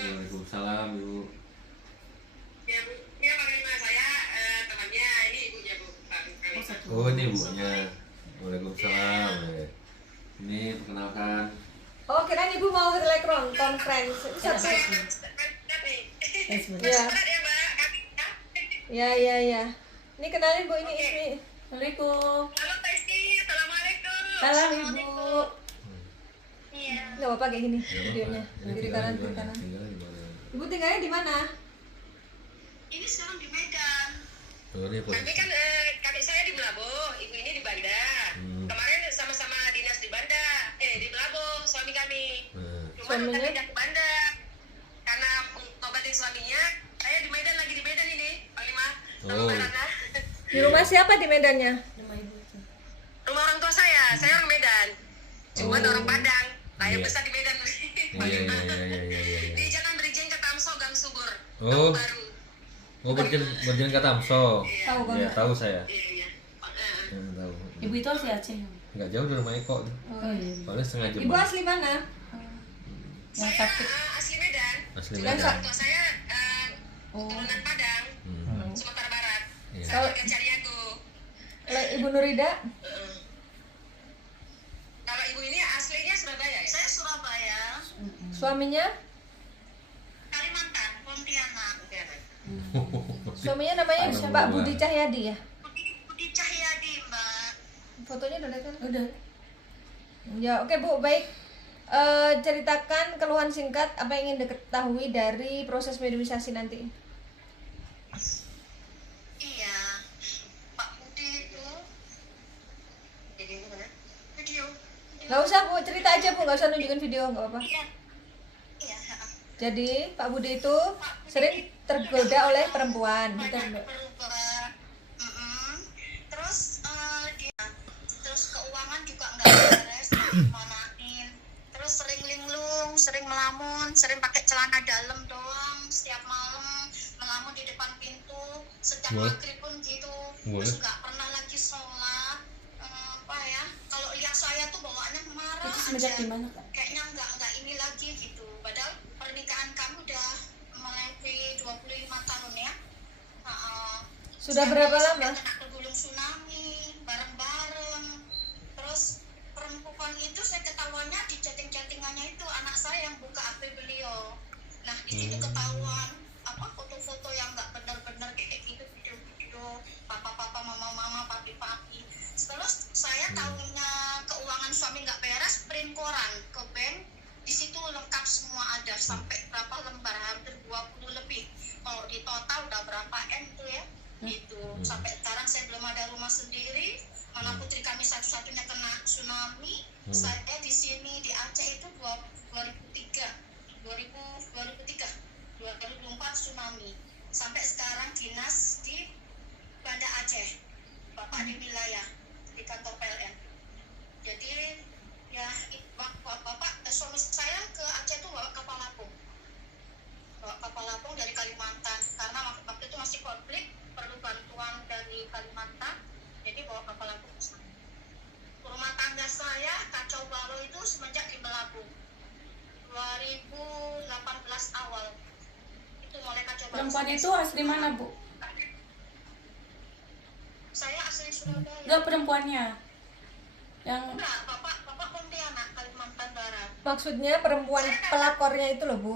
Waalaikumsalam Ibu. Ya Bu, ya bagaimana saya temannya ini ibunya Bu. Oh ini ibunya. Waalaikumsalam. Ini perkenalkan. Oh, kirain ibu mau telekonferensi conference. Satu. Ya. Ya. Ini kenalin Bu, ini Ismi. Assalamualaikum. Halo Teh Isti, assalamualaikum. Salam Ibu. Iya. Nggak apa-apa kayak gini videonya. Kiri kanan, kiri kanan. Ibu tinggalnya di mana? Ini sekarang di Medan. Oh, ini Tapi kan kami saya di Belabo, ibu ini di Banda. Kemarin sama-sama dinas di Banda, di Belabo suami kami. Cuma Suaminya? kami pindah ke Banda karena ngobatin suaminya. Saya di Medan, lagi di Medan ini, Panglima. Sama Oh. Mbak Rana. Di rumah siapa di Medannya? Rumah orang tua saya orang Medan. Cuma Oh. orang Padang. Lahir Iya. besar di Medan. Iya. Di Jalan Berijen ke Tamso, Gang Subur. Oh. Tahun Baru. Oh berjalan ke Tamso. Tahu kan? Iya tahu saya. Iya. Tahu. Ibu itu asli Aceh. Nggak jauh dari rumah Eko. Oh iya. Paling setengah jam. Ibu asli mana? Yang Saya sakit. asli Medan. Asli Cuma Medan. orang tua saya keturunan Padang, Sumatera Barat. Iya. Saya warga Cariago. Kalau Ibu Nurida? Kalau ibu ini aslinya Surabaya ya? Saya Surabaya, Suaminya? Kalimantan, Pontianak. Suaminya namanya Parah, Pak Bu. Budi Cahyadi ya? Budi Cahyadi, Mbak. Fotonya udah ada kan? Udah. Ya, oke Bu, baik. Ceritakan keluhan singkat apa yang ingin diketahui dari proses mediumisasi nanti. Iya, Pak Budi itu. Jadi gimana? Video. Nggak usah Bu, cerita aja Bu, nggak usah nunjukin video, nggak apa-apa. Iya. Iya. Jadi Pak Budi itu sering tergoda oleh perempuan. Banyak berubah. Terus dia, terus keuangan juga nggak beres, manain. Terus sering linglung, sering melamun, sering pakai celana dalam doang setiap malam, melamun di depan pintu. Sejak Wah. maghrib pun gitu. Wah. Terus nggak pernah lagi sholat. Apa ya? Kalau lihat saya tuh bawaannya marah Itu semenjak aja. di mana, Kak? Kayaknya nggak ini lagi gitu. Padahal pernikahan kami udah melewati 25 tahun ya. Sudah Sekarang berapa sampai lama? kena tergulung tsunami bareng-bareng. Terus perempuan itu saya ketahuannya di chatting-chattingannya itu anak saya yang buka HP beliau. Nah di situ ketahuan apa foto-foto yang nggak benar-benar kayak gitu, video-video papa-papa, mama-mama, papi-papi. Terus saya tahunya keuangan suami nggak beres, print koran ke bank. Di situ lengkap semua ada sampai berapa lembar, hampir 20 lebih. Kalau di total udah berapa M tuh ya? Gitu. Sampai sekarang saya belum ada rumah sendiri. Mana putri kami satu-satunya kena tsunami. Saya di sini di Aceh itu 2004 tsunami. Sampai sekarang dinas di Banda Aceh. Bapak di wilayah di kantor PLN. Jadi ya bapak suami saya ke Aceh itu bawa kapal apung dari Kalimantan karena waktu itu masih konflik, perlu bantuan dari Kalimantan, jadi bawa kapal apung ke sana. Rumah tangga saya kacau balau itu semenjak di Melabu 2018 awal itu mulai kacau balau. Perempuan itu asli mana, Bu? Saya asli Surabaya. Enggak, perempuannya. Yang Enggak, bapak Pontianak, Kalimantan Barat. Maksudnya perempuan pelakornya itu loh Bu.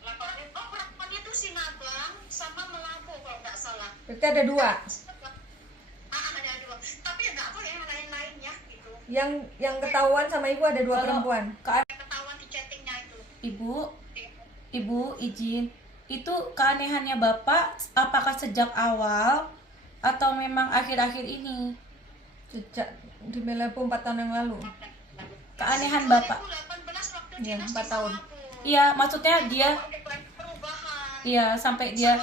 Lapornya, perempuannya itu Sinabang sama Melabu kalau nggak salah. Berarti ada dua. Ada dua. Tapi ya nggak apa ya yang lain-lainnya gitu. Yang ketahuan sama Ibu ada dua Kalau- perempuan. Ketahuan di chattingnya itu. Ibu izin. Itu keanehannya Bapak apakah sejak awal atau memang akhir-akhir ini? Sejak di Melabu 4 tahun yang lalu. Keanehan Bapak. 2018 waktu Iya, dinas 4 di tahun. Melabu. Iya, maksudnya dia Perubahan. iya sampai dia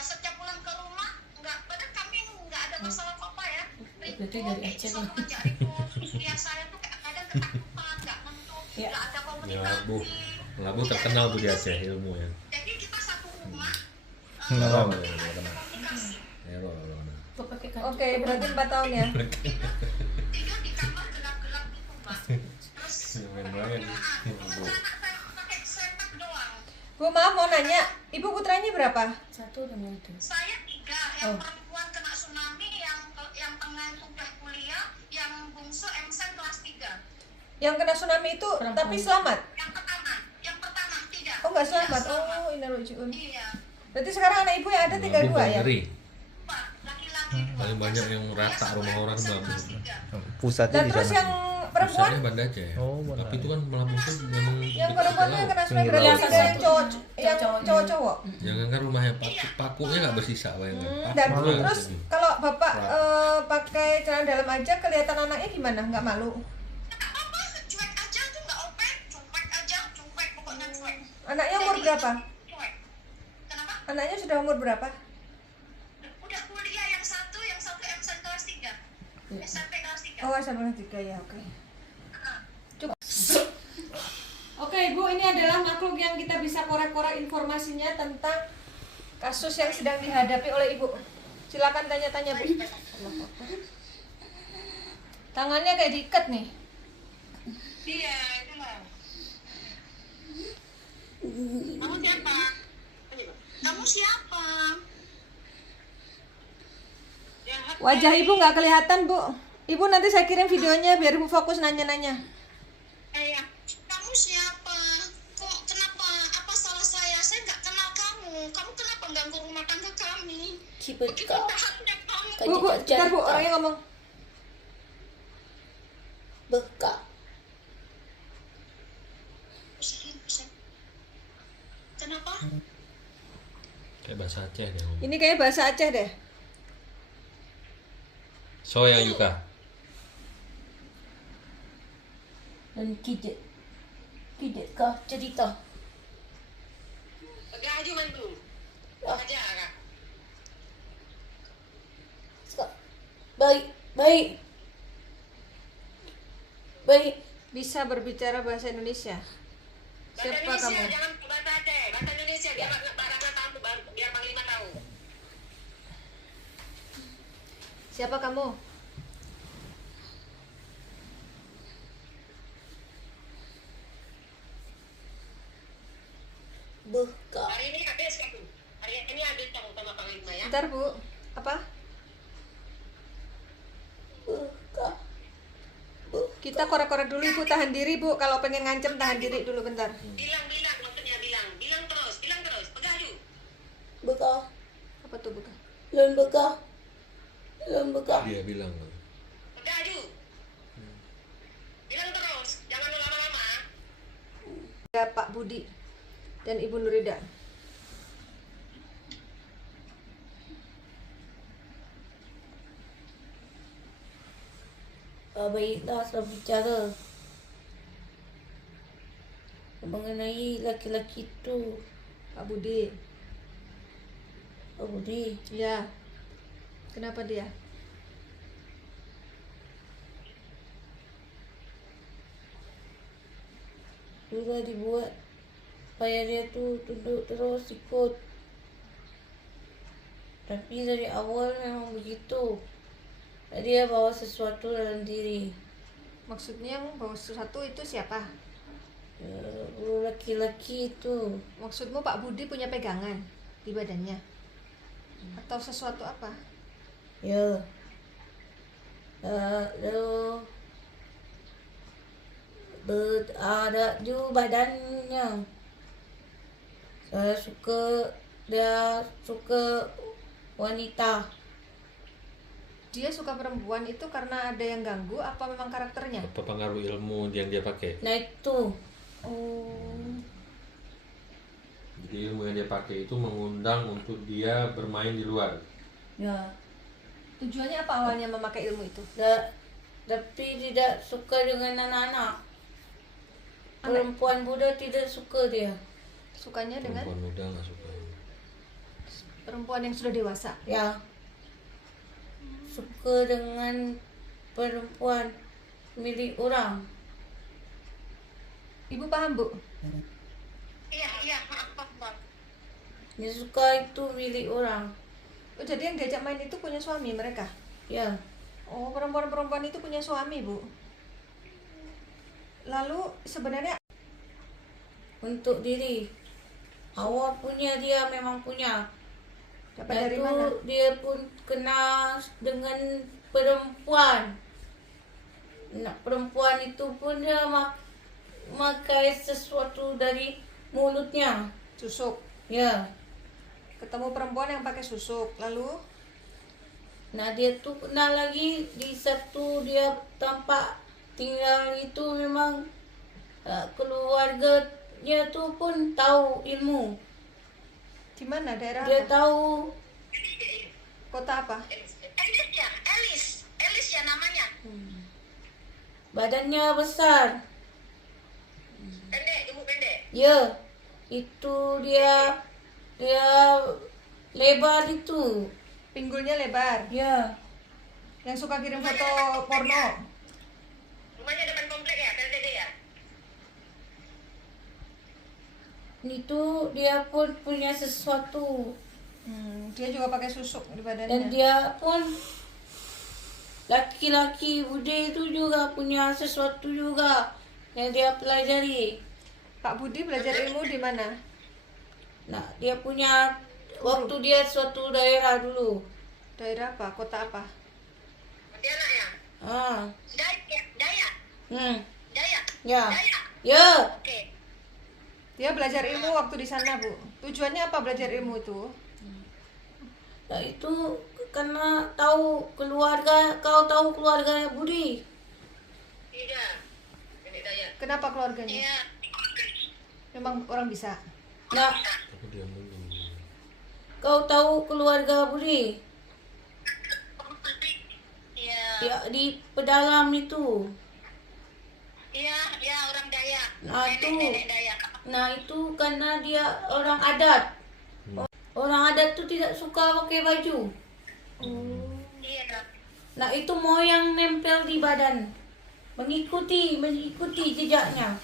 Setiap pulang ke rumah padahal kami nggak ada masalah apa ya. Berarti dari Aceh sama loh. ngajak ribut. Lihat saya tuh kadang ketakutan, nggak ngentuk, Iya. nggak ada Ya, komunikasi. Bu. Labu terkenal Bu di Aceh ilmu ya. Jadi kita satu rumah. Kenal, tapi ya, nggak ada kenal. komunikasi. Ya, lo. Bapak pakai kaca. Oke, berarti 4 tahun ya. Tidur di kamar gelap-gelap itu, Mbak. Terus Main-main. anak saya pakai sempak Bu, maaf mau nanya, ibu putranya berapa? Satu dan yang itu. Saya 3, yang Oh. perempuan kena tsunami, yang tengah itu udah kuliah, yang bungsu MSN kelas 3. Yang kena tsunami itu Perempuan. tapi selamat? Yang pertama tidak. Oh nggak selamat. Tidak Oh, inarojiun. Iya. Berarti sekarang anak ibu yang ada tinggal Melabuh 2 ya? ngeri. Pak, laki-laki Paling banyak yang rata Dia rumah orang sampai Melabuh. kelas 3. Pusatnya Dan di terus sana. yang perempuan? Pusatnya Banda Aceh. Oh, Banda Tapi itu kan Melabuh itu memang Yang dekat perempuan ke itu yang laut. kena tsunami Pinggir berarti laut. tinggal yang cowok, yang Cowok-cowoknya. cowok-cowok. Jangan kan rumahnya pakunya nggak bersisa bayangkan. Dan Pakunya terus jadi. kalau bapak Right. pakai celana dalam aja kelihatan anaknya gimana? Nggak malu? Nggak apa-apa, cuek aja tuh, nggak open, cuek aja, cuek, pokoknya cuek. Anaknya umur berapa? Cuek. Kenapa? Anaknya sudah umur berapa? Udah kuliah yang satu MSN kelas 3. SMP kelas 3. Oh, SMA 3 ya, oke. Cukup. Oke, Ibu, ini adalah makhluk yang kita bisa korek-korek informasinya tentang kasus yang sedang dihadapi oleh Ibu. Silakan tanya-tanya, Bu. Tangannya kayak diikat nih. Iya, itu lah. Kamu siapa? Kamu siapa? Wajah Ibu nggak kelihatan, Bu. Ibu nanti saya kirim videonya biar Ibu fokus nanya-nanya. Iya. Kamu siapa? Kok kenapa? Apa salah saya? Saya nggak kenal kamu. Kamu kenapa ganggu rumah tangga kami? Begitu jahatnya kamu. Bu, bentar Bu, orangnya ngomong. Beka. Kenapa? Kayak bahasa Aceh dia ngomong. Ini kayak bahasa Aceh deh. So yang Yuka. Dan kijit kah cerita. Gaji mantu. Aja kak. Baik. Bisa berbicara bahasa Indonesia. Siapa kamu? Jangan bahasa Aceh, bahasa Indonesia biar barangnya tahu, biar Panglima tahu. Siapa kamu? Beka. Hari ini habis kamu. Hari ini habis kamu sama Panglima ya. Bentar Bu, apa? Beka. Kita korek-korek dulu Ibu, tahan diri Bu. Kalau pengen ngancem tahan diri dulu bentar. Bilang maksudnya bilang terus, pegaju. Beka. Apa tuh bukan? Lon beka. Dia bilang. Pegaju. Bilang terus, jangan lama-lama. Ya Pak Budi dan Ibu Nurida. Baiklah, saya bicara mengenai laki-laki itu. Pak Budi. Pak Budi, Ya. Kenapa dia? sudah dibuat supaya dia tuh tunduk terus ikut. Tapi dari awal memang begitu. Dia bawa sesuatu dalam diri. Maksudnya yang bawa sesuatu itu siapa? Laki-laki itu. Maksudmu Pak Budi punya pegangan di badannya? Atau sesuatu apa? Ya. Lalu ada juga badannya. Dia suka wanita. Dia suka perempuan itu karena ada yang ganggu apa memang karakternya? Apa pengaruh ilmu yang dia pakai? Nah itu. Oh. Jadi ilmu yang dia pakai itu mengundang untuk dia bermain di luar. Ya. Tujuannya apa awalnya memakai ilmu itu? Tapi tidak suka dengan anak-anak. Perempuan muda tidak suka dia. Sukanya dengan Perempuan muda nggak suka. perempuan yang sudah dewasa. Ya. Suka dengan perempuan milik orang. Ibu paham Bu? Iya, maaf. Dia suka itu milik orang. Oh, jadi yang diajak main itu punya suami mereka? Ya. Oh, perempuan-perempuan itu punya suami Bu. Lalu sebenarnya Untuk diri. Awal punya dia memang punya. Dapat Dan dari tu mana? dia pun kena dengan perempuan. Nak perempuan itu pun dia makai sesuatu dari mulutnya. Susuk. Ya. Ketemu perempuan yang pakai susuk. Lalu Nah dia tu kena lagi di satu dia tempat tinggal itu memang keluarganya tu pun tahu ilmu. di mana? Daerah Dia apa? tahu Kota apa? Elis ya, Elis ya namanya. badannya besar. Pendek, ibu pendek. Ya, itu dia lebar itu. Pinggulnya lebar. Ya, Yang suka kirim foto porno. Rumahnya depan komplek ya, pendek ya. itu dia pun punya sesuatu. Dia juga pakai susuk di Dan badannya. dia pun laki-laki Budi itu juga punya sesuatu juga yang dia pelajari. Pak Budi belajar ilmu di mana? Nah, dia punya waktu dia suatu daerah dulu. Daerah apa? Kota apa? Pontianak ya. Ah, Dayak. ya, Dayak. ya. Oke. Dia belajar ilmu waktu di sana, Bu. Tujuannya apa belajar ilmu itu? Nah, itu karena tahu keluarga, kau tahu keluarganya Budi. Iya. Pendek Dayak. Kenapa keluarganya? Iya. Memang orang bisa. Nah, Aku diam dulu. kau tahu keluarga Budi? Iya. Ya, di pedalam itu. Iya, orang Dayak. Nah, Nenek Dayak. Nah, itu karena dia orang adat. Orang adat tuh tidak suka pakai baju. Iya. Nah, itu moyang nempel di badan. Mengikuti jejaknya.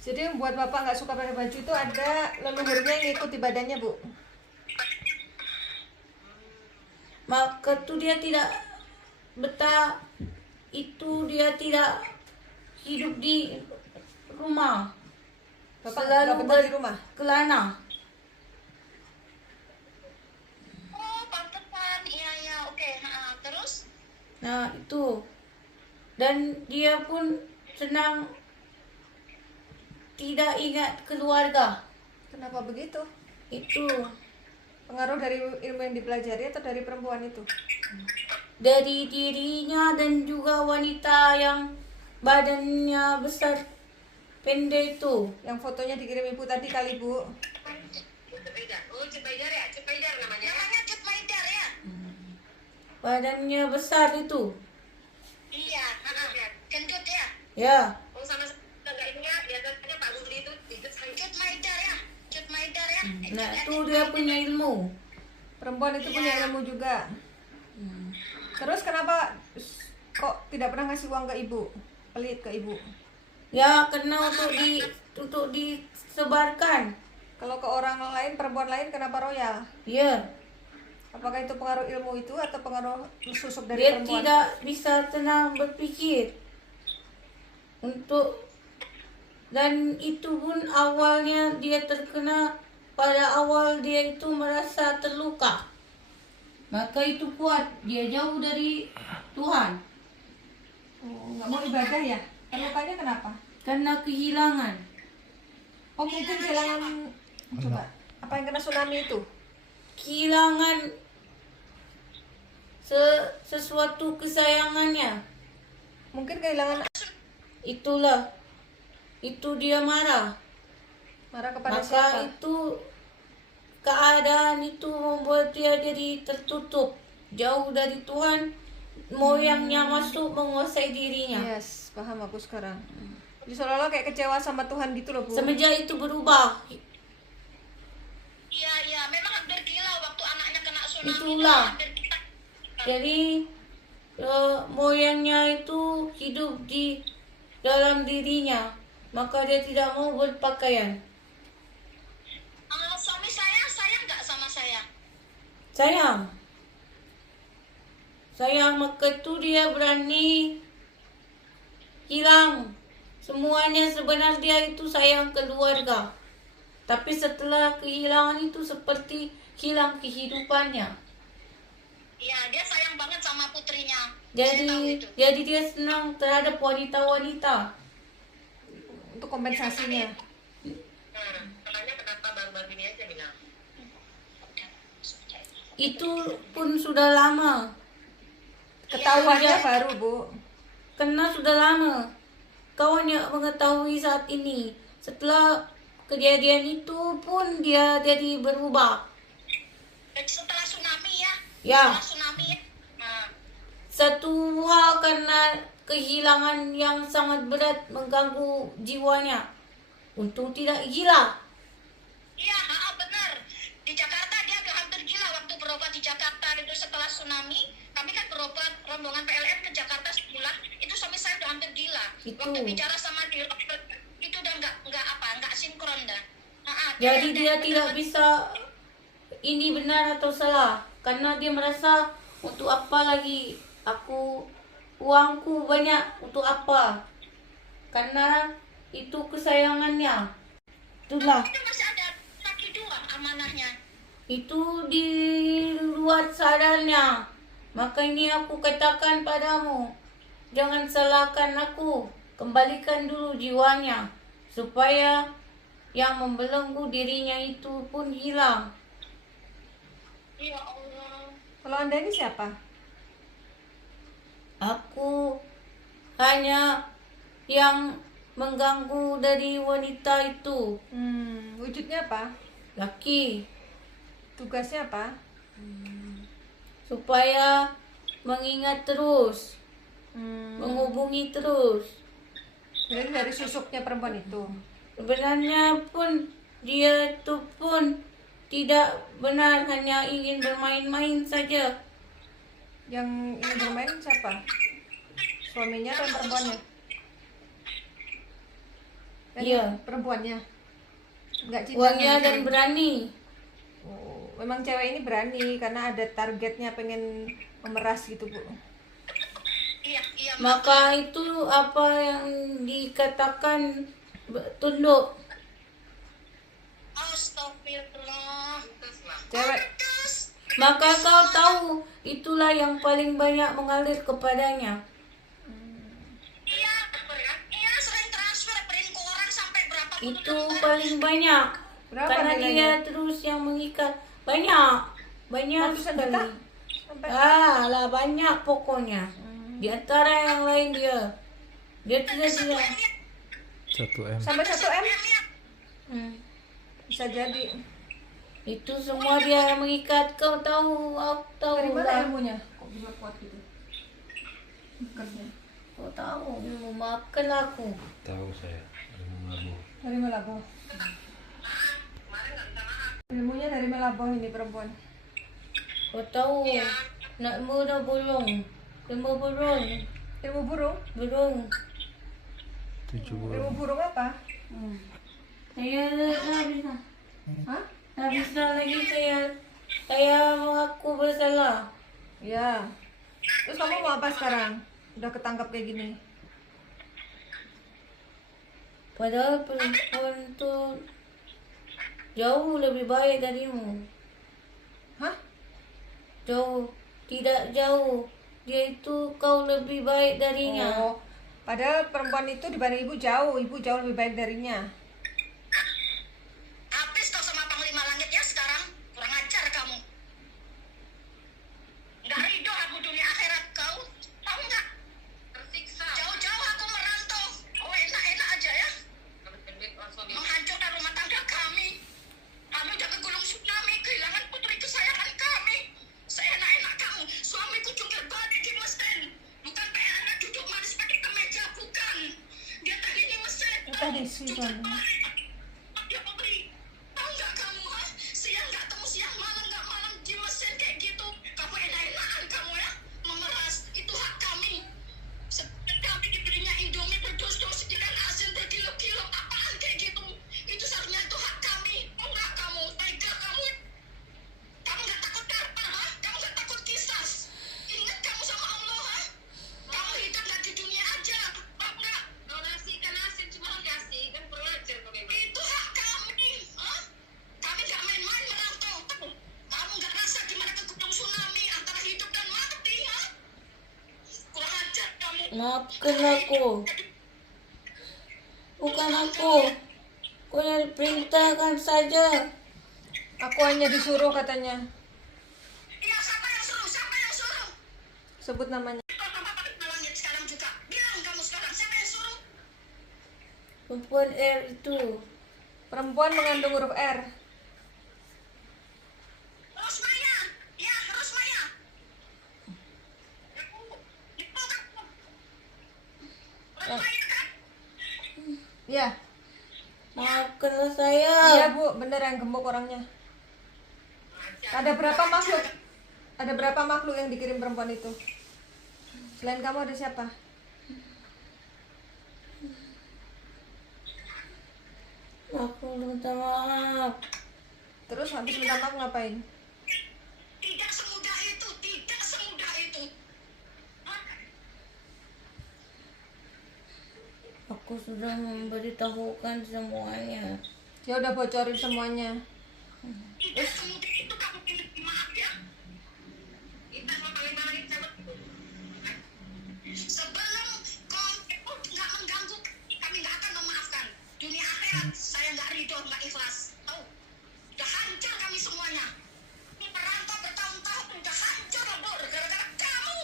Jadi yang buat Bapak nggak suka pakai baju itu ada leluhurnya yang ikut di badannya, Bu. Maka tuh dia tidak betah. Itu dia tidak hidup di rumah. Bapak Selalu nggak betah di rumah. kelana. Oh, pantesan. Iya, oke. Terus? Nah, itu. Dan dia pun senang tidak ingat keluarga. Kenapa begitu? Itu Pengaruh dari ilmu yang dipelajari atau dari perempuan itu? dari dirinya dan juga wanita yang badannya besar pendek itu. Yang fotonya dikirim Ibu tadi kali, Bu. Cepaiдар. Oh, Cepaiдар ya? Cepaiдар namanya. Namanya Cepaiдар ya? Badannya besar itu. Iya. Gendut ya? Ya, Oh, sama enggak ingat. Biasanya Pak Budi itu Cepaiдар ya? Cepaiдар ya? nah itu dia punya ilmu. Perempuan itu punya ilmu juga. Terus kenapa kok tidak pernah ngasih uang ke Ibu? Pelit ke Ibu. Ya, karena untuk disebarkan. Kalau ke orang lain, perempuan lain kenapa royal? Ya, Apakah itu pengaruh ilmu itu atau pengaruh susuk dari dia perempuan? tidak bisa tenang berpikir. Dan itu pun awalnya dia terkena, pada awal dia itu merasa terluka. Maka itu kuat, dia jauh dari Tuhan. Oh, nggak mau ibadah ya? Terlukanya kenapa? Karena kehilangan. Oh, mungkin kehilangan. Coba, apa yang kena tsunami itu? Kehilangan sesuatu kesayangannya. Mungkin kehilangan. Itulah. Itu dia marah. Marah kepada Maka siapa? itu keadaan itu membuat dia jadi tertutup, jauh dari Tuhan. Moyangnya masuk menguasai dirinya. Yes, paham aku sekarang. Jadi seolah-olah kayak kecewa sama Tuhan gitu loh, Bu. Semenjak itu berubah. Iya. Memang hampir gila waktu anaknya kena tsunami. Itulah. Hampir gila. Jadi moyangnya itu hidup di dalam dirinya. Maka dia tidak mau berpakaian. Suami saya sayang nggak sama saya? Sayang, maka itu dia berani hilang. Semuanya sebenarnya dia itu sayang keluarga. Tapi setelah kehilangan itu seperti hilang kehidupannya. Iya, dia sayang banget sama putrinya. Saya tahu itu. Jadi dia senang terhadap wanita-wanita. Untuk kompensasinya. Makanya kenapa baru-baru ini aja bilang. Itu pun sudah lama. Ketahuannya baru, Bu. Karena sudah lama. Kau hanya mengetahui saat ini. Setelah kejadian itu pun dia jadi berubah. Setelah tsunami ya. Ya. Setelah tsunami ya. Nah, Satu hal karena kehilangan yang sangat berat mengganggu jiwanya. Untung tidak gila. iya, benar. Di Jakarta dia agak hampir gila waktu berobat di Jakarta itu setelah tsunami. Kami kan berobat rombongan PLN ke Jakarta sebulan. Itu suami saya udah hampir gila. Itu. Waktu bicara sama dia itu udah nggak sinkron dah. Jadi dia tidak bisa ini benar atau salah. Karena dia merasa untuk apa lagi uangku banyak untuk apa? Karena itu kesayangannya. Itulah. Itu masih ada lagi 2 amanahnya. Itu di luar sadarnya. Maka ini aku katakan padamu, jangan salahkan aku. Kembalikan dulu jiwanya, supaya yang membelenggu dirinya itu pun hilang. Ya Allah. Kalau Anda ini siapa? Aku hanya yang mengganggu dari wanita itu. Wujudnya apa? Laki. Tugasnya apa? Supaya mengingat terus, menghubungi terus. Jadi dari susuknya perempuan itu. Sebenarnya pun dia itu pun tidak benar, hanya ingin bermain-main saja. Yang ini bermain siapa? Suaminya atau perempuannya? Iya. Perempuannya. Enggak cinta Uangnya sama dan suami. berani. Oh, memang cewek ini berani karena ada targetnya pengen memeras gitu, Bu. Iya. Maka itu apa yang dikatakan tunduk. Astagfirullah. Cewek. Maka kau tahu itulah yang paling banyak mengalir kepadanya. Iya, sering transfer print koran sampai berapa puluh Itu lembar. paling banyak. Berapa Karena nilainya? dia terus yang mengikat. Banyak Ratusan sekali. juta? Sampai Lah banyak pokoknya. Di antara yang lain dia tidak. 1M. sampai 1 M Hmm. bisa jadi. Itu semua dia yang mengikat. Kau tahu, aku tahu. Dari mana lah. ilmunya? Kok bisa kuat gitu? Kerja. Kau tahu, ilmu makan aku. Tahu saya. Ilmu Melabuh. Dari Melabuh. Ilmunya dari Melabuh ini perempuan. Kau tahu, nak muda bolong. Ilmu burung. Ilmu burung? Burung. 7 Ilmu burung apa? Saya tak bisa. Hah? Tak bisa lagi saya mengaku bersalah. Ya. Terus kamu mau apa sekarang? Udah ketangkap kayak gini. Padahal perempuan itu jauh lebih baik darimu. Hah? Jauh, tidak jauh. Dia itu kau lebih baik darinya. Oh, padahal perempuan itu dibanding ibu jauh lebih baik darinya. Habis kau sama Panglima Langit ya sekarang. Kurang ajar kamu. Nggak ridho aku dunia akhirat kau. Tahu nggak? Tersiksa. Jauh-jauh aku merantau. Oh enak-enak aja ya. Menghancurkan rumah tangga kami. Kami udah kegulung tsunami. Kehilangan putri kesayangan kami. Seenak-enak kamu. Suamiku jungkir balik di mesin. Bukan PLN duduk manis pakai kemeja. Bukan. Dia tadi di mesin. Bukan di sini, Jungkir Bang. balik. Dia putri. Tahu nggak kamu? Ha? Siang nggak temu siang, malam nggak malam di mesin kayak gitu. Kamu enak-enakan kamu ya. Memeras. Itu hak kami. Kami dibelinya Indomie berdus-dus, ikan asin berkilo-kilo. Apaan kayak gitu? Itu seharusnya itu hak kami. Enggak kamu. Tega kamu. Kamu nggak takut karma, ha? Kamu nggak takut kisas. Ingat kamu sama Allah, ha? Kamu hidup nggak di dunia aja. Enggak. Kalau nasi ikan asin cuma dikasih kan kurang ajar kamu. Maafkan aku. Bukan aku. Kau yang diperintahkan saja. Aku hanya disuruh katanya. Iya, siapa yang suruh? Siapa yang suruh? Sebut namanya. Bapak langit sekarang juga. Bilang kamu sekarang, siapa yang suruh? Perempuan R itu. Perempuan mengandung huruf R. Rosmaya. Ya, Rosmaya. Itu kamu. Rosmaya kan? Ya. Maafkanlah saya. Iya Bu, bener yang gemuk orangnya. Ada berapa makhluk? Ada berapa makhluk yang dikirim perempuan itu? Selain kamu ada siapa? Aku minta maaf. Terus habis minta maaf ngapain? Tidak semudah itu, tidak semudah itu. Aku sudah memberitahukan semuanya. Dia udah bocorin semuanya. Tidak semudah itu kamu pilih maaf ya. Kita mau balik sebelum kau nggak mengganggu, kami nggak akan memaafkan. Dunia akhirat saya nggak ridho, nggak ikhlas. Tahu? Udah hancur kami semuanya. Ini perantau bertahun-tahun udah hancur lebur gara-gara kamu.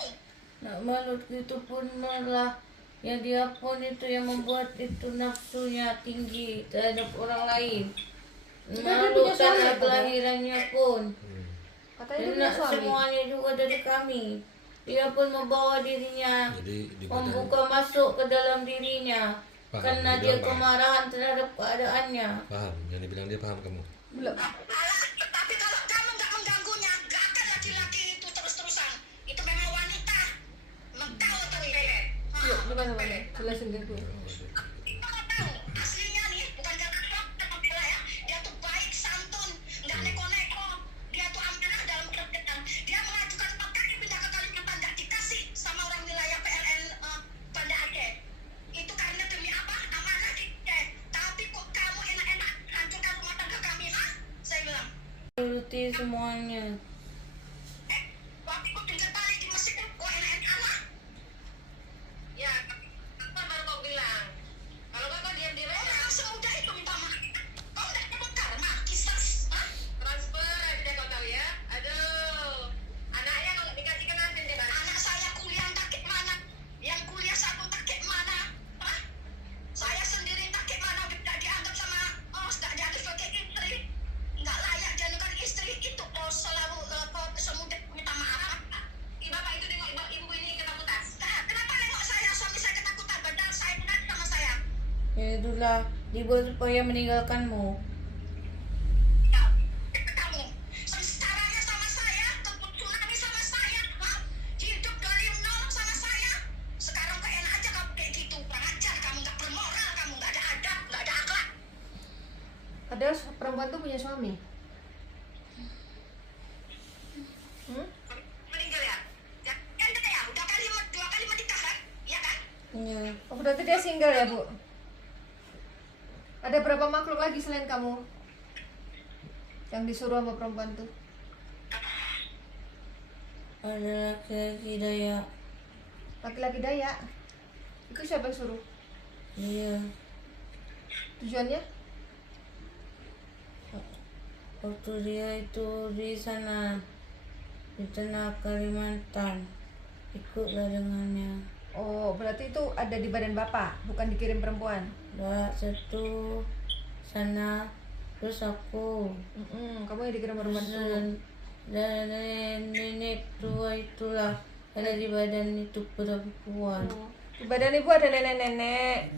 Nak malut itu pun malah yang dia pun itu yang membuat itu nafsunya tinggi terhadap orang lain. Dia Malu punya suami, tanah Bang. kelahirannya pun. Katanya dia Dan punya suami. semuanya juga dari kami. Dia pun membawa dirinya, Jadi di badan membuka masuk ke dalam dirinya. Paham, Karena dia dia bilang paham. kemarahan terhadap keadaannya. paham, yang dibilang dia paham kamu. Belum. Alah, tapi kalau kamu nggak mengganggunya, nggak akan laki-laki itu terus-terusan. Itu memang wanita. Tahu atau tidak? Yuk, gimana mana? Jelasin deh Bu. Kamu tahu aslinya nih bukan karena kamu bela ya. Dia tuh baik, santun, nggak neko-neko. Dia tuh amanah dalam kerjaan. Dia mengajukan 4 kali pindah ke Kalimantan, nggak dikasih sama orang wilayah PLN Banda Aceh. Itu karena demi apa? Amanah dia. Tapi kok kamu enak-enak hancurkan rumah tangga kami, ha? Saya bilang. Turuti semuanya. Waktu ikut tinggal balik di masjid, kok enak-enak Allah? Ya, apa baru kau bilang? Kalau kau diam-diam aja. Memang semudah itu minta maaf. Kau udah dapat karma, kisas, hah? Transfer aja kau tahu ya. Aduh, anaknya kalau dikasihkan nanti dia balik. Anak saya kuliah takik mana? Yang kuliah satu takik mana? Hah? Saya sendiri takik mana? Tidak dianggap sama, tidak dianggap sebagai istri. Nggak layak jadikan istri itu. Oh, selalu kau semudah minta maaf. Bapak itu nengok ibu ini ketakutan. Kenapa nengok saya? Suami saya ketakutan. Padahal saya benar sama saya. Ya itulah dibuat supaya meninggalkanmu. Ya, kamu sengsaranya sama saya, tsunami sama saya, hah? Hidup dari nol sama saya. Sekarang kok enak aja kamu kayak gitu. Kurang ajar kamu, nggak bermoral kamu, nggak ada adab, nggak ada akhlak. Padahal perempuan tuh punya suami. Meninggal ya? Ya, kan udah ya, udah 2 kali menikah kan? Iya kan? Ya. Oh, berarti dia single ya Bu? Ada berapa makhluk lagi selain kamu? Yang disuruh sama perempuan tuh? Ada laki-laki Dayak. Laki-laki Dayak. Itu siapa yang suruh? Dia Tujuannya? waktu dia itu di sana di tanah Kalimantan ikutlah dengannya. Oh, berarti itu ada di badan bapak, bukan dikirim perempuan. Dah satu sana terus aku Kamu yang dikirim perempuan tuh. dan nenek tua itulah ada di badan itu perempuan. Di badan ibu ada nenek-nenek.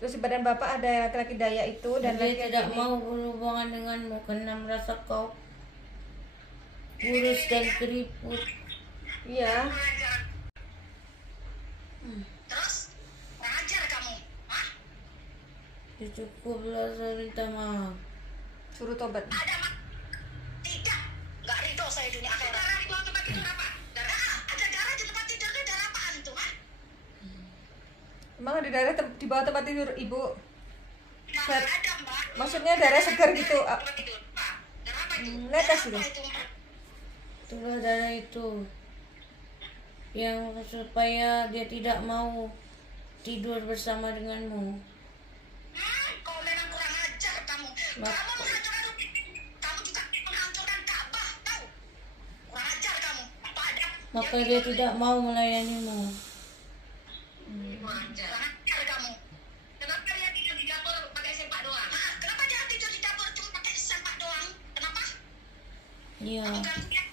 Terus di badan bapak ada laki-laki Dayak itu dan Dia laki-laki tidak ini. mau berhubungan denganmu karena merasa kau kurus dan keriput. Iya. Terus, kurang ajar kamu, hah? Ya cukuplah, saya minta maaf. Suruh tobat. Ada mak? Tidak, nggak ridho saya dunia akhirat. Darah di bawah tempat tidur apa? Darah? Ada darah di tempat tidur itu darah apaan tuh, hah? Emang ada darah di bawah tempat tidur ibu? Nggak ada, Mbak. Maksudnya darah segar gitu? Tempat tidur, Pak. Darah apa itu? Netes Darah gitu. apa itu, Mbak? Itulah darah itu. yang supaya dia tidak mau tidur bersama denganmu. Kau memang kurang ajar kamu. Kamu menghancurkan, kamu juga menghancurkan Ka'bah, tahu? Kurang ajar kamu. Apa ada? Maka dia tidak mau melayanimu. Kurang ajar kamu. Kenapa dia tidur di dapur pakai sempak doang? Kenapa dia tidur di dapur cuma pakai sempak doang? Kenapa? Iya. Kamu ganggu dia.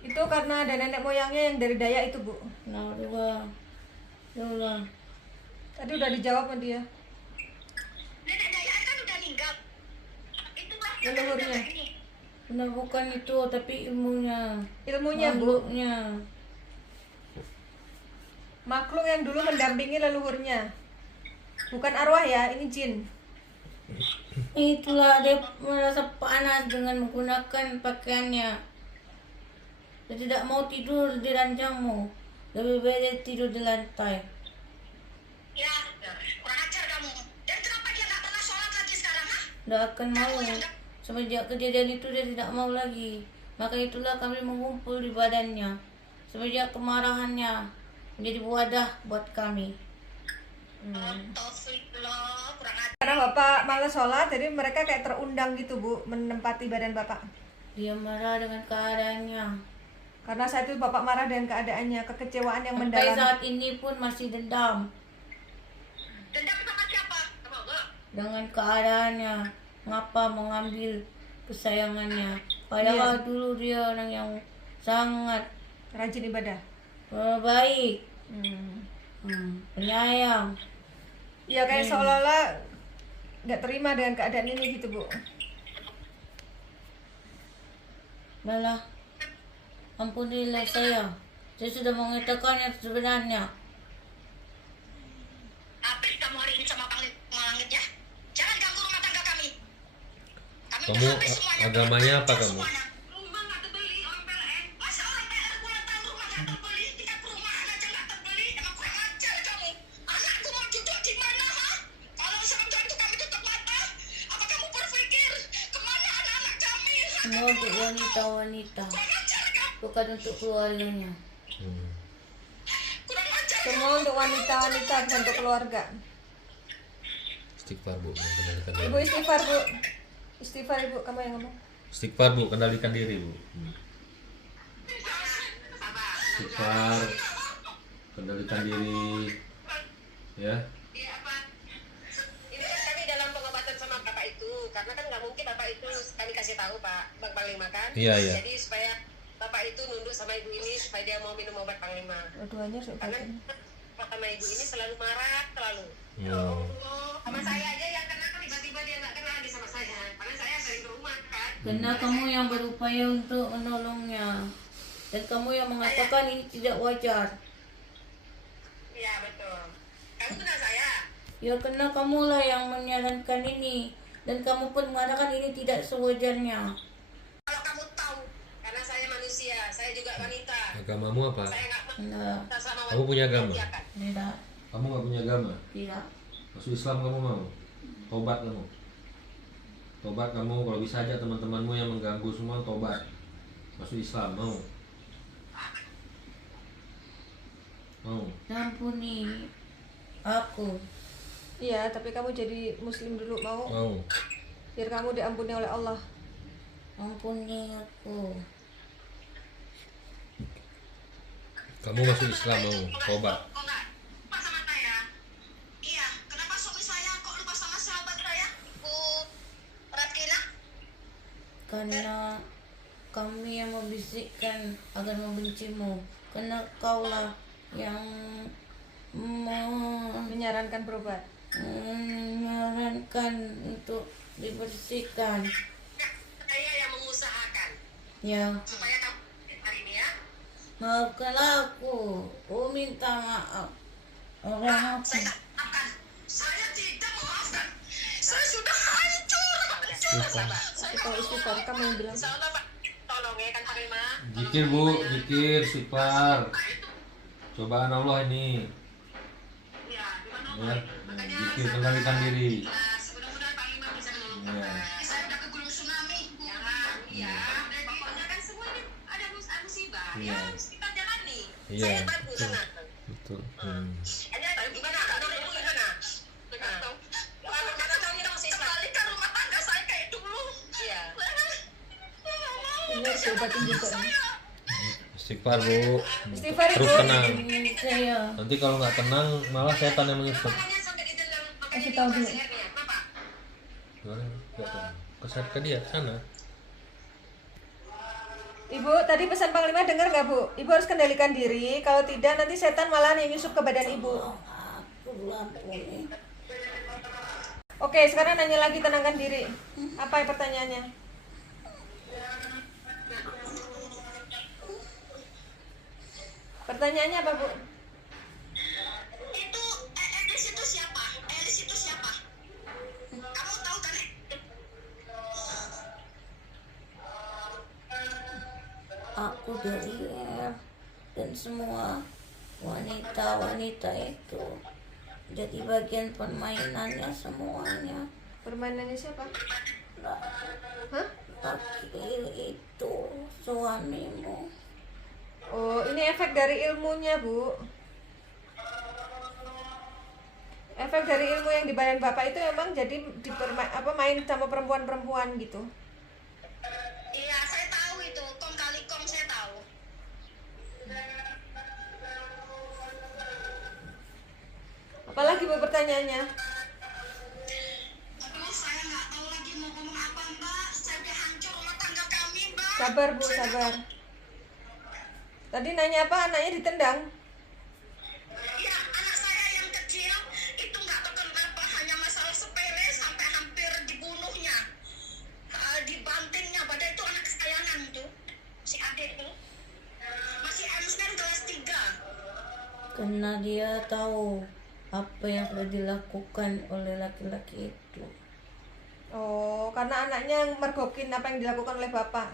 Itu karena ada nenek moyangnya yang dari Dayak itu, Bu. Nah, udah. Tadi udah dijawab sama dia. Nenek Dayak kan udah meninggal. Itulah yang Leluhurnya. udah ini. Benar, bukan itu, tapi ilmunya. Ilmunya, Bu. Makhluknya. Makhluk yang dulu mendampingi leluhurnya. Bukan arwah ya, ini jin. Itulah dia merasa panas dengan menggunakan pakaiannya. Dia tidak mau tidur di ranjangmu. Lebih baik dia tidur di lantai. Ya, kurang ajar kamu. Dan kenapa dia nggak pernah sholat lagi sekarang, ha? Tidak akan mau. Semenjak kejadian itu dia tidak mau lagi. Maka itulah kami mengumpul di badannya. Semenjak kemarahannya menjadi wadah buat kami. Astagfirullah, kurang ajar. Karena Bapak malas sholat, jadi mereka kayak terundang gitu, Bu, menempati badan Bapak. Dia marah dengan keadaannya. Karena saat itu Bapak marah dengan keadaannya, kekecewaan yang Sampai mendalam. saat ini pun masih dendam Dendam sama siapa? Sama Allah. dengan keadaannya. Mengapa mengambil kesayangannya? Padahal dulu dia orang yang sangat Rajin ibadah. baik, Hmm. penyayang. Ya kayak seolah-olah nggak terima dengan keadaan ini gitu, Bu. Malah ampunilah saya. Saya sudah mengatakan yang sebenarnya. Habis kamu hari ini sama Panglima Langit ya. Jangan ganggu rumah tangga kami. Kami Kamu udah habis semuanya. agamanya apa kamu? Semuanya. Rumah nggak terbeli orang PLN. Masa orang PLN punya tahu rumah nggak terbeli? Tingkat perumahan aja nggak terbeli. Emang kurang ajar kamu. Anakku mau duduk di mana, ha? Kalau semenjak itu kami tutup mata, apa kamu berpikir kemana anak-anak kami? Semua untuk wanita-wanita, Kurang ajar kamu. bukan untuk keluarganya. Kurang ajar. Semua untuk wanita-wanita, bukan untuk keluarga. Istighfar, Bu, kendalikan Ibu diri. istighfar, Bu. Istighfar, Ibu, kamu yang ngomong. Istighfar, Bu, kendalikan diri, Bu. Istighfar, kendalikan diri. Ya. Iya apa? Ini kan kami dalam pengobatan sama bapak itu, karena kan nggak mungkin bapak itu kami kasih tahu Pak Bang Panglima kan. Iya, iya. Jadi supaya bapak itu nunduk sama ibu ini supaya dia mau minum obat Panglima. Dua-duanya sudah Karena sama ibu ini selalu marah selalu. Oh. Sama saya aja yang kena kan tiba-tiba dia nggak kena lagi sama saya. Karena saya sering ke rumah kan. Karena kamu yang berupaya untuk menolongnya. Dan kamu yang mengatakan ini tidak wajar. Iya betul. Kamu kenal saya? Ya karena kamulah yang menyarankan ini. Dan kamu pun mengatakan ini tidak sewajarnya. Kalau kamu tahu, karena saya manusia, saya juga wanita. Agamamu apa? Saya nggak Tidak, minta sama Kamu punya agama? Iya kan? tidak, Kamu nggak punya agama? tidak. Masuk Islam kamu mau? Tobat kamu. Tobat kamu, kalau bisa aja teman-temanmu yang mengganggu semua tobat. Masuk Islam mau? Mau? Ampuni aku. Iya, tapi kamu jadi muslim dulu, mau? Mau? Biar kamu diampuni oleh Allah. Ampuni aku. Kamu masuk Islam mau? Tobat. Kok nggak lupa sama saya? Iya, kenapa suami saya kok lupa sama sahabat saya? Bu Ratkina? Karena kami yang membisikkan agar membencimu. Karena kaulah yang Menyarankan berobat. menyarankan untuk dibersihkan. Saya yang mengusahakan Ya, supaya kamu hari ini ya. maafkanlah aku. Oh, minta maaf. Orang aku. Saya nggak maafkan. Saya tidak memaafkan. Saya sudah hancur. Tapi kalau istighfar, kamu yang bilang. Insya Allah Pak, tolong ya kan Panglima. Zikir, Bu, zikir, istighfar. Cobaan Allah ini. Ya, gimana? Ya, zikir, kendalikan diri. Mudah-mudahan Panglima bisa menolong Ya. kita. Saya udah kegulung tsunami. Jangan, iya. Pokoknya kan semua ini ada musibah. Iya. Ya harus kita jalani. Iya, Saya bantu sana. betul. Ada gimana? Ada ibu gimana? Mana tahu kita masih Islam. Kembalikan rumah tangga saya kayak dulu. Iya. Ini harus diobatin juga. Istighfar Bu. Istighfar, Terus Ibu. tenang. Saya Nanti kalau nggak tenang malah setan yang menyusup. Makanya sampai di dalam Kasih tahu dulu. Kenapa? Gimana? Nggak tahu. Kesat ke dia sana. Ibu, tadi pesan Panglima dengar nggak Bu? Ibu harus kendalikan diri. Kalau tidak nanti setan malah yang nyusup ke badan Ibu. aku ampuni. Oke, sekarang nanya lagi, tenangkan diri. Apa pertanyaannya? Pertanyaannya apa Bu? Itu Elis itu siapa? Elis itu siapa? Kamu tahu kan? Aku dari dan semua wanita-wanita itu jadi bagian permainannya semuanya. Permainannya siapa? Hah? Laki itu suamimu. Oh, ini efek dari ilmunya, Bu. Efek dari ilmu yang di badan Bapak itu memang jadi main sama perempuan-perempuan gitu. Iya, saya tahu itu. Kong kali kong saya tahu. Apalagi Bu pertanyaannya? Aduh, saya nggak tahu lagi mau ngomong apa, Mbak. Saya udah hancur rumah tangga kami, Mbak. Sabar Bu, sabar. Tadi nanya apa? Anaknya ditendang? Ya, anak saya yang kecil itu nggak tahu kenapa hanya masalah sepele sampai hampir dibunuhnya, dibantingnya. Padahal itu anak kesayangan itu, si adik itu masih kan kelas 3. Karena dia tahu apa yang sudah dilakukan oleh laki-laki itu. Oh, karena anaknya mergokin apa yang dilakukan oleh Bapak.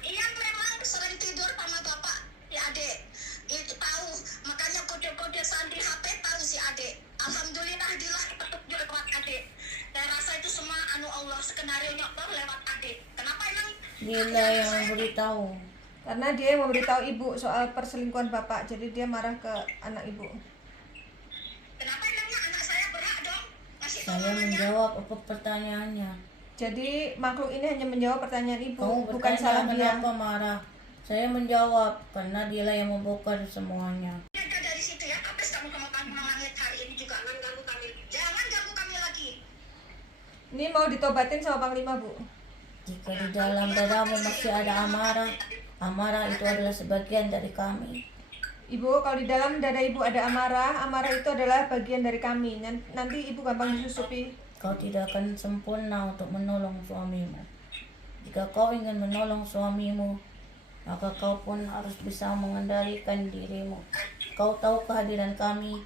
Iya, memang sering tidur sama bapak, ya adik. Itu tahu, makanya kode-kode sandi HP tahu si adik. Alhamdulillah dilah petunjuk lewat adik. Dan rasa itu semua Allah skenario nya lewat adik. Kenapa emang? Dia yang memberitahu. Karena dia yang memberitahu Ibu soal perselingkuhan Bapak, jadi dia marah ke anak Ibu. Kenapa emangnya anak saya berhak dong? Masih tahu Saya namanya. menjawab apa pertanyaannya. Jadi makhluk ini hanya menjawab pertanyaan Ibu, Kamu bukan salah bertanya dia. kenapa marah. Saya menjawab karena dialah yang membongkar semuanya. Jaga dari situ ya, habis kamu langit hari ini juga. Jangan ganggu kami. Jangan ganggu kami lagi. Ini mau ditobatin sama Panglima Bu. Jika di dalam dadamu masih ada amarah, amarah itu adalah sebagian dari kami. Ibu, kalau di dalam dada Ibu ada amarah, amarah itu adalah bagian dari kami. Nanti Ibu gampang disusupi. Kau tidak akan sempurna untuk menolong suamimu. Jika kau ingin menolong suamimu, maka kau pun harus bisa mengendalikan dirimu. Kau tahu kehadiran kami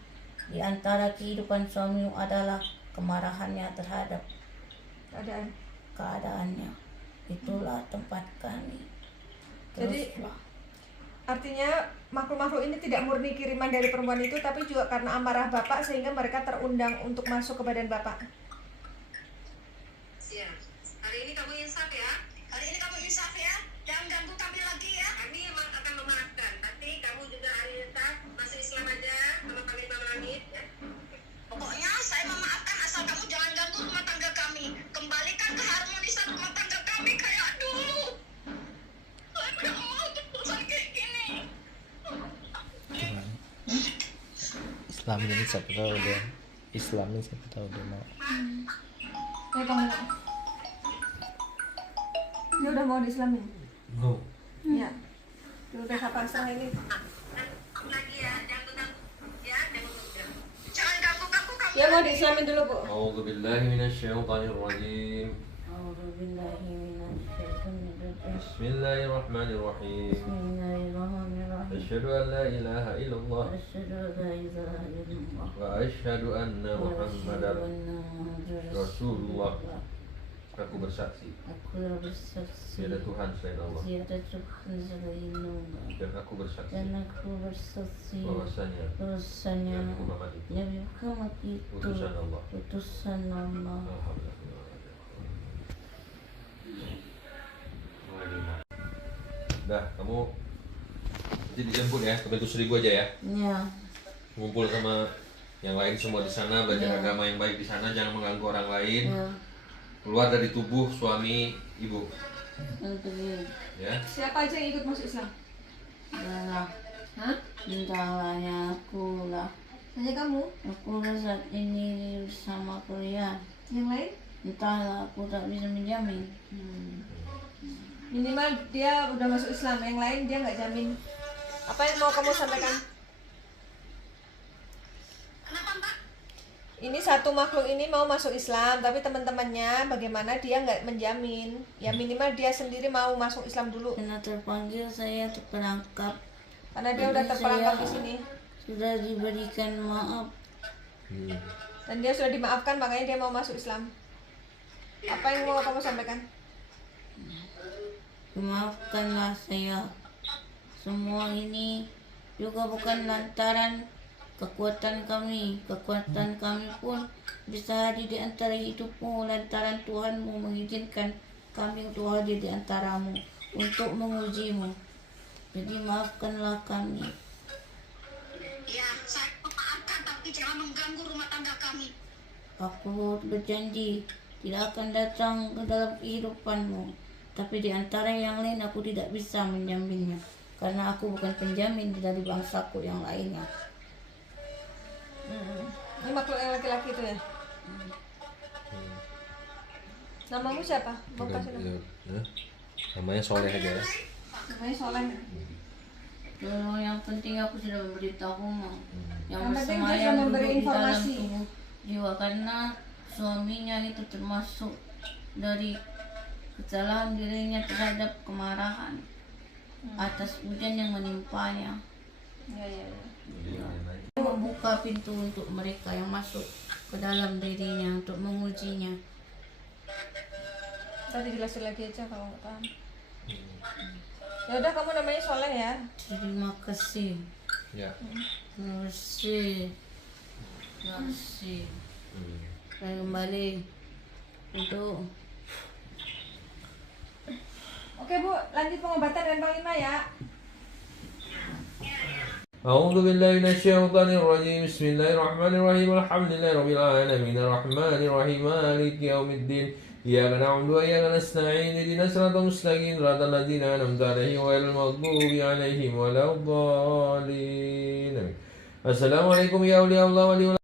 di antara kehidupan suamimu adalah kemarahannya terhadap keadaannya. Itulah tempat kami. Jadi Teruslah. artinya makhluk-makhluk ini tidak murni kiriman dari perempuan itu, tapi juga karena amarah Bapak sehingga mereka terundang untuk masuk ke badan Bapak. Iya. Hari ini kamu insaf ya. Hari ini kamu insaf ya. Jangan ganggu kami lagi ya. Kami memang akan memaafkan. Tapi kamu juga hari insaf masuk Islam aja sama Panglima Langit ya. Pokoknya saya memaafkan asal kamu jangan ganggu rumah tangga kami. Kembalikan keharmonisan rumah tangga kami kayak dulu. Saya tidak mau terus kayak gini. Islamin siapa tahu dia Islamin siapa tahu dia mau. Ya kamu. Dia udah mau diislamin. No. Ya. Dia udah pasrah ini. Lagi ya, jangan ganggu. Ya, jangan ganggu. Jangan ganggu kamu. Ya mau diislamin dulu Bu. A'udzu billahi minasyaitonir rajim. Bismillahirrahmanirrahim. Bismillahirrahmanirrahim. Asyhadu an la ilaha illallah Asyhadu an la ilaha illallah. wa asyhadu anna Muhammadar Rasulullah. Aku bersaksi Aku bersaksi tiada Tuhan selain Allah, tiada Tuhan selain Allah. dan aku bersaksi Dan aku bersaksi bahwasanya bahwasanya Nabi Muhammad itu Nabi Muhammad itu utusan Allah. utusan Allah. Dah, kamu Nanti dijemput ya, ke Pintu Seribu aja ya. Ya. Ngumpul sama yang lain semua di sana, belajar agama yang baik di sana, jangan mengganggu orang lain. Ya. Keluar dari tubuh suami ibu. Pergi. Ya. Siapa aja yang ikut masuk Islam? Entahlah. Hah? Entahlah aku lah. Hanya kamu? Aku lah saat ini bersama kalian. Yang lain? Entahlah, aku tak bisa menjamin. Minimal dia udah masuk Islam, yang lain dia nggak jamin. Apa yang mau kamu sampaikan? Kenapa Mbak? Ini satu makhluk ini mau masuk Islam, tapi teman-temannya bagaimana dia nggak menjamin. Ya minimal dia sendiri mau masuk Islam dulu. Karena terpanggil saya terperangkap. Karena dia udah terperangkap di sini. Sudah diberikan maaf. Dan dia sudah dimaafkan, makanya dia mau masuk Islam. Apa yang mau kamu sampaikan? Maafkanlah saya. Semua ini juga bukan lantaran kekuatan kami. Kekuatan kami pun bisa hadir di antara hidupmu lantaran Tuhanmu mengizinkan kami untuk hadir di antaramu untuk mengujimu. Jadi maafkanlah kami. Ya, saya memaafkan tapi jangan mengganggu rumah tangga kami. Aku berjanji tidak akan datang ke dalam kehidupanmu. Tapi di antara yang lain aku tidak bisa menjaminnya. Karena aku bukan penjamin dari bangsaku yang lainnya. Ini makhluk yang laki-laki itu ya? Namamu siapa? Mau kasih nama? Ya. Namanya Soleh aja ya. Namanya Soleh. Dulu yang penting aku sudah memberitahumu. Yang Yang penting dia bersemayam sudah memberi duduk di dalam informasi. tubuh jiwa karena suaminya itu termasuk dari kesalahan dirinya terhadap kemarahan atas hujan yang menimpanya. Ya, ya, ya. Membuka pintu untuk mereka yang masuk ke dalam dirinya untuk mengujinya. Tadi jelasin lagi aja kalau nggak paham. Ya udah, kamu namanya Soleh ya. Terima kasih. Ya. Terima kasih. Terima kasih. Saya kembali untuk Oke Bu, lanjut pengobatan dengan Panglima ya. أعوذ بالله من الشيطان الرجيم بسم الله الرحمن الرحيم الحمد لله رب العالمين الرحمن الرحيم مالك يوم الدين إياك نعبد وإياك نستعين اهدنا الصراط المستقيم صراط الذين أنعمت عليهم غير المغضوب عليهم ولا الضالين السلام عليكم يا أولياء الله ولي